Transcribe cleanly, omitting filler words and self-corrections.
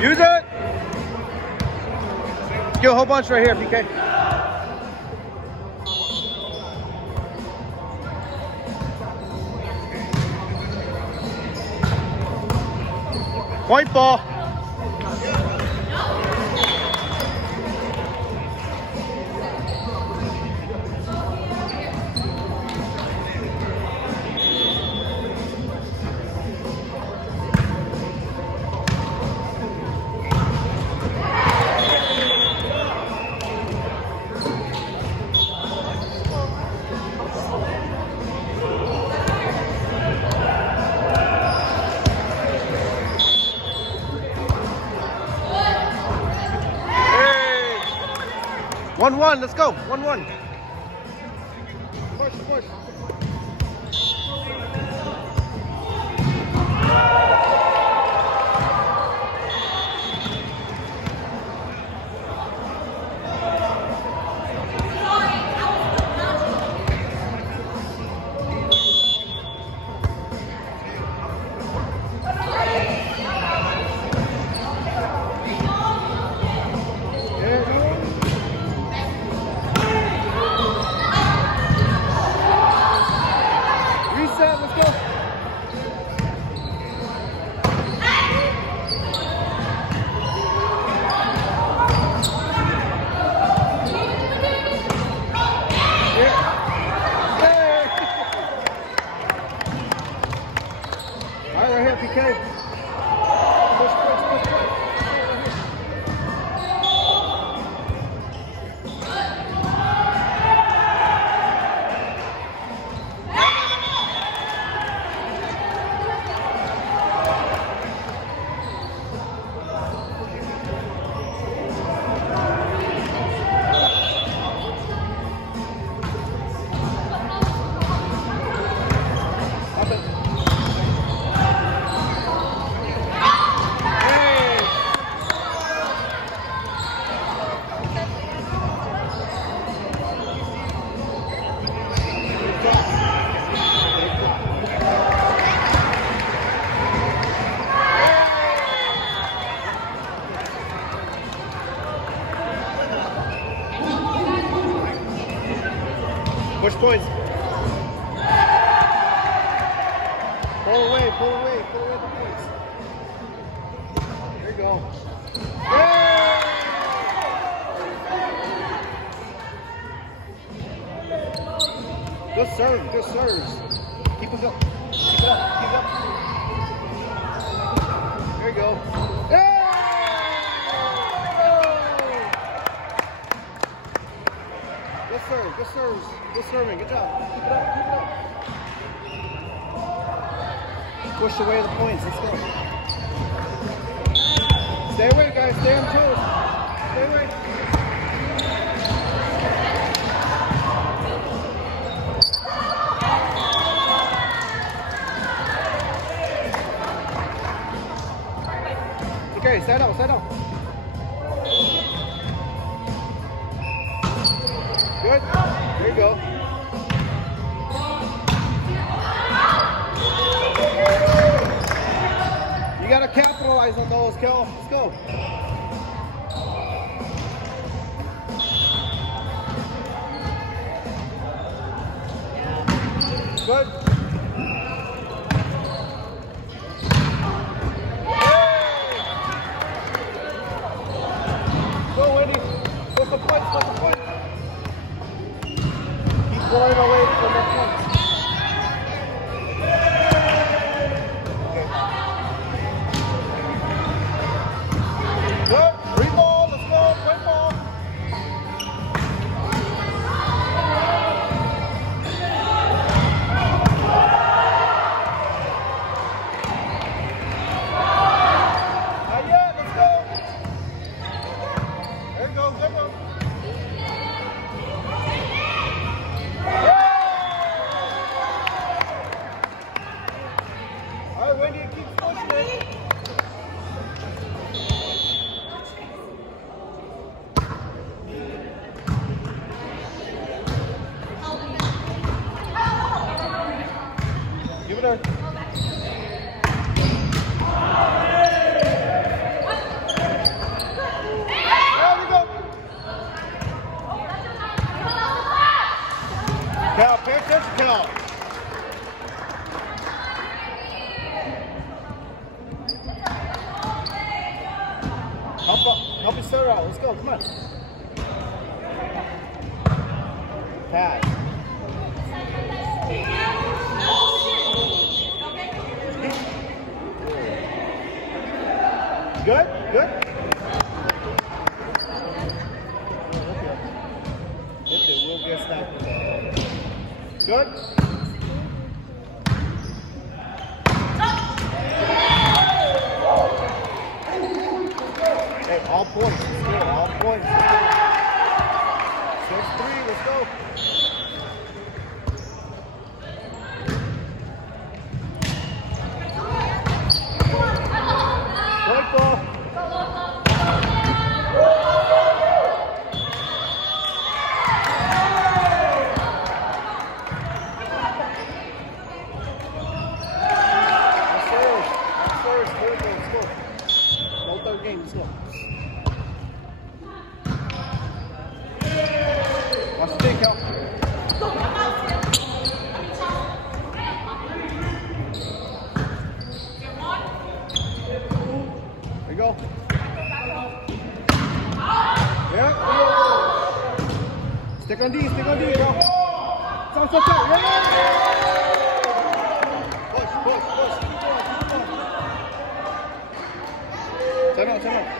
Use it. Get a whole bunch right here, PK. Point ball. Hey. 1-1, let's go. 1-1. Push, push. PK. Push, push, push, push. Push points. Pull away the points. There you go. Yay! Good serve, good serves. Keep it up, keep it up, keep it up. There you go. Yay! Good serve, good serves. Good serving, good job. Keep it up, keep it up. Push away the points, let's go. Stay away, guys, stay on toes. Stay away. Okay, stand up, stand up. Good. There you go. You gotta capitalize on those, Kel. Let's go. Good. Go, Wendy. Go for points, go for points. Keep going away from the points. right, Wendy, keep pushing it. Give it her. Cal, pay attention, Cal. Help your starter out. Let's go. Come on. Pass. Good? Good? Lift it. We'll get snapped. Good? Hey, all points. Let's go. All points. 6-3. Let's go. Point ball. Game, let's go. Watch the take out. There you go. Yeah. Stick on D, bro. Stop. Yeah. Push. Time out.